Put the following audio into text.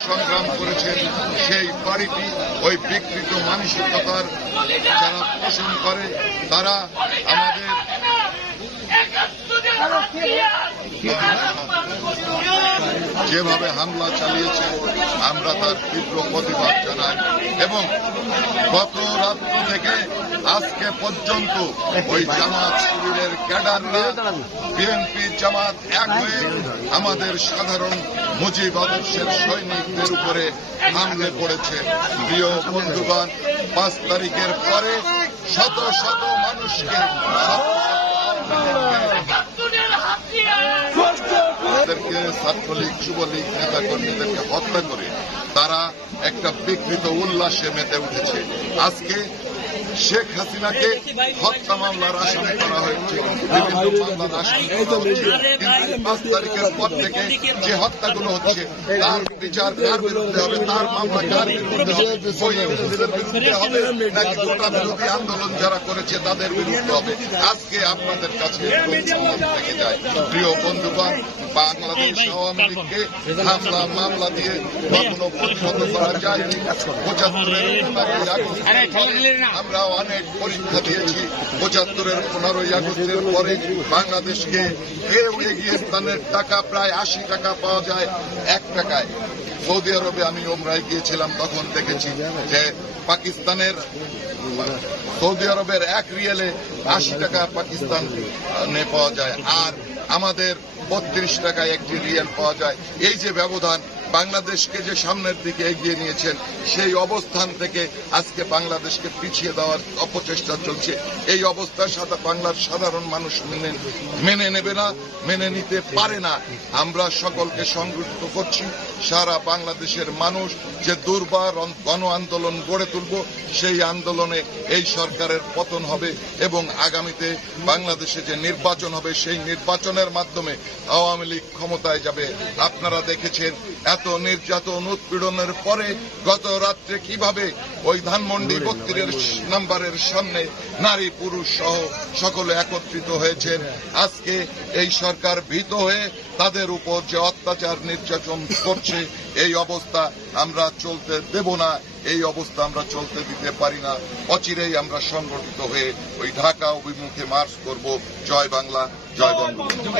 সংগ্রাম করেছেন সেই বাড়িটি ওই বিকৃত মানসিকতার যারা পোষণ করে তারা আমাদের যেভাবে হামলা চালিয়েছে আমরা তার তীব্র প্রতিবাদ জানাই এবং গত রাত্র থেকে আজকে পর্যন্ত ওই জামাত শিবিরের ক্যাডাররা বিএনপি জামাত এক হয়ে আমাদের সাধারণ মুজিব আদর্শের সৈনিকদের উপরে হামলে পড়েছে। প্রিয় বন্ধুগণ, ৫ তারিখের পরে শত শত মানুষকে ছাত্রলীগ যুবলীগ নেতাকর্মীদেরকে হত্যা করে তারা একটা বিকৃত উল্লাসে মেতে উঠেছে। আজকে শেখ হাসিনাকে হত্যা মামলার আসামি করা হয়েছে, বিভিন্ন মামলার আসামি করা হচ্ছে, কিন্তু ৫ তারিখের পর থেকে যে হত্যাগুলো হচ্ছে তার বিচার কার বিরুদ্ধে হবে, তার মামলা কার বিরুদ্ধে হবে, ওই বিরোধীদের বিরুদ্ধে হবে নাকি গোটা বিরোধী আন্দোলন যারা করেছে তাদের বিরুদ্ধে হবে। আজকে আপনাদের কাছে থেকে যায়। প্রিয় বন্ধুগণ, বাংলাদেশ আওয়ামী লীগকে হামলা মামলা দিয়ে কখনো প্রতিহত করা যায়নি। ৭৫ আমরা অনেক পরীক্ষা দিয়েছি। ৭৫-এর 15ই আগস্টের পরে বাংলাদেশকে এগিয়ে স্থানের টাকা প্রায় ৮০ টাকা পাওয়া যায় ১ টাকায়। সৌদি আরবে আমি ওমরায় গিয়েছিলাম, তখন দেখেছি যে পাকিস্তানের সৌদি আরবের ১ রিয়েলে ৮০ টাকা পাকিস্তানে পাওয়া যায়, আর আমাদের ৩২ টাকায় একটি রিয়েল পাওয়া যায়। এই যে ব্যবধান, বাংলাদেশকে যে সামনের দিকে এগিয়ে নিয়েছেন সেই অবস্থান থেকে আজকে বাংলাদেশকে পিছিয়ে দেওয়ার অপচেষ্টা চলছে। এই অবস্থার সাথে বাংলার সাধারণ মানুষ মেনে নেবে না, মেনে নিতে পারে না। আমরা সকলকে সংগঠিত করছি, সারা বাংলাদেশের মানুষ যে দুর্বার গণ আন্দোলন গড়ে তুলব, সেই আন্দোলনে এই সরকারের পতন হবে এবং আগামীতে বাংলাদেশে যে নির্বাচন হবে সেই নির্বাচনের মাধ্যমে আওয়ামী লীগ ক্ষমতায় যাবে। আপনারা দেখেছেন এত নির্যাতন উৎপীড়নের পরে গত রাত্রে কিভাবে ওই ধানমন্ডি ৩২ নম্বরের সামনে নারী পুরুষ সহ সকলে একত্রিত হয়েছেন। আজকে এই সরকার ভীত হয়ে তাদের উপর যে অত্যাচার নির্যাতন করছে, এই অবস্থা আমরা চলতে দেব না, এই অবস্থা আমরা চলতে দিতে পারি না। অচিরেই আমরা সংগঠিত হয়ে ওই ঢাকা অভিমুখে মার্চ করব। জয় বাংলা, জয় বঙ্গবন্ধু।